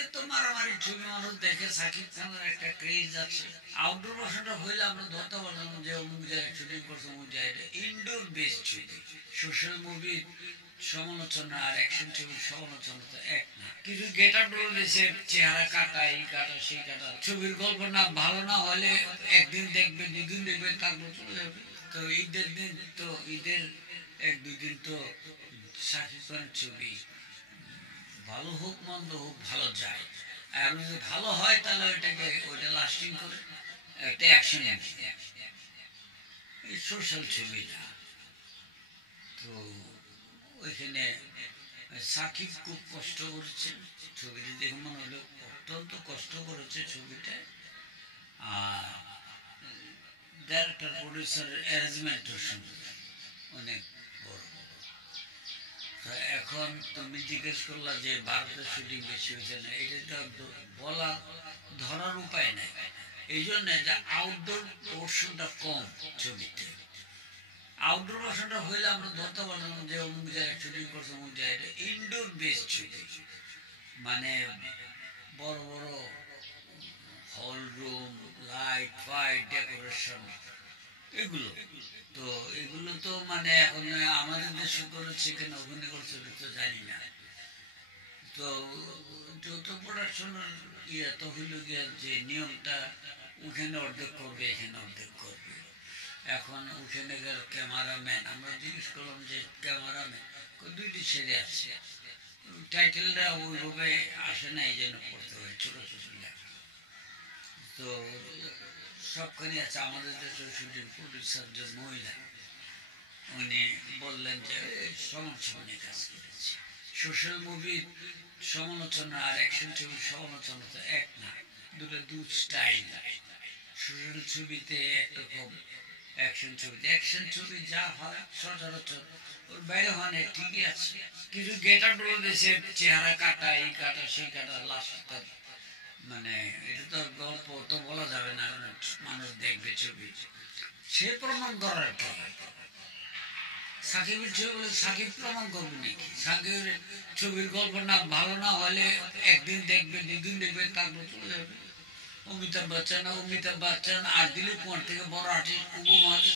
ঈদের তো মারামারি ছবি মানুষ দেখে, সাকিব খানের একটা ক্রেজ আছে। আউটডোর ভাষাটা হইলে আমরা ধরতে পারলাম যে অমুক জায়গায় শুটিং করছে, অমুক জায়গায়। ইনডোর বেস্ট ছবি, সোশ্যাল মুভির সমালোচনা আর অ্যাকশন ছবির সমালোচনা তো এক না। কিছু গেট আপ রোল দিয়েছে, চেহারা কাটা, এই কাটা সেই কাটা। ছবির গল্প না ভালো না হলে একদিন দেখবে, দুদিন দেখবে, তারপর চলে যাবে। তো ঈদের দিন তো, ঈদের এক দুই দিন তো শাকিব খানের ছবি ভালো হোক মন্দ হোক ভালো যায়। আর যদি ভালো হয় তাহলে ওইটা লাস্টিং করে একটা অ্যাকশন। এই সোশ্যাল ছবি না। তো ওইখানে সাকিব খুব কষ্ট করেছে, ছবিটি দেখে মনে হলো অত্যন্ত কষ্ট করেছে ছবিটা। আর ডাইরেক্টর প্রডিউসারের অ্যারেঞ্জমেন্টও সুন্দর, অনেক বড় বড়। তো এখন তুমি জিজ্ঞেস করলা যে ভারতের শুটিং বেশি হয়েছে না, এটা তো বলা ধরার উপায় নেই। এই জন্য যে আউটডোর পোর্শনটা কম ছবিতে। আউটডোর ভাষাটা হইলে আমরা ধরতে পারলাম যে অমুক জায়গায় শুটিং করছে, অমুক জায়গায়। ইনডোর বেস্ট ছবি, মানে বড় বড় hall room, light fight, decoration, এগুলো। তো এগুলো তো মানে এখন আমাদের দেশে করেছে কিনা, ওখানে করছে তো জানি না। তো যৌথ প্রোডাকশনের ইয়ে তো হইল গিয়া যে নিয়মটা, ওখানে অর্ধেক করবে, এখানে অর্ধেক করবে। এখন ওখানে ক্যামেরাম্যান, আমরা জিজ্ঞেস করলাম যে ক্যামেরাম্যান দুইটি সেরে আসছে, টাইটেলটা ওইভাবে আসে না, এই জন্য পড়তে হয় ছোট ছোট লেখা। তো সবখানে আছে। আমাদের দেশের শুটিং প্রডিউসার যে মহিলা, উনি বললেন যে সমান সমানে কাজ করেছে। সোশ্যাল মুভির সমালোচনা আর অ্যাকশন ছবির সমালোচনা তো এক না, দুটো দু স্টাইল। সোশ্যাল ছবিতে একরকম, অ্যাকশন ছবি যা হয় সচরাচর ওর বাইরে হয় না, ঠিকই আছে। কিছু গেট আপ রোল দিয়েছে, চেহারা কাটা, এই কাটা সেই কাটা, লাস্ট তার মানে এটা তো গল্প তো বলা যাবে না, মানুষ দেখবে ছবি, সে প্রমাণ করার কি? সাকিবের ছবি বলে সাকিব প্রমাণ করবে নাকি? সাকিবের ছবির গল্প না ভালো না হলে একদিন দেখবে, দুদিন দেখবে, তারপর চলে যাবে। অমিতাভ বচ্চন ৮ দিলীপ কুমার থেকে বড় আর্টিস্ট উপমহাদেশ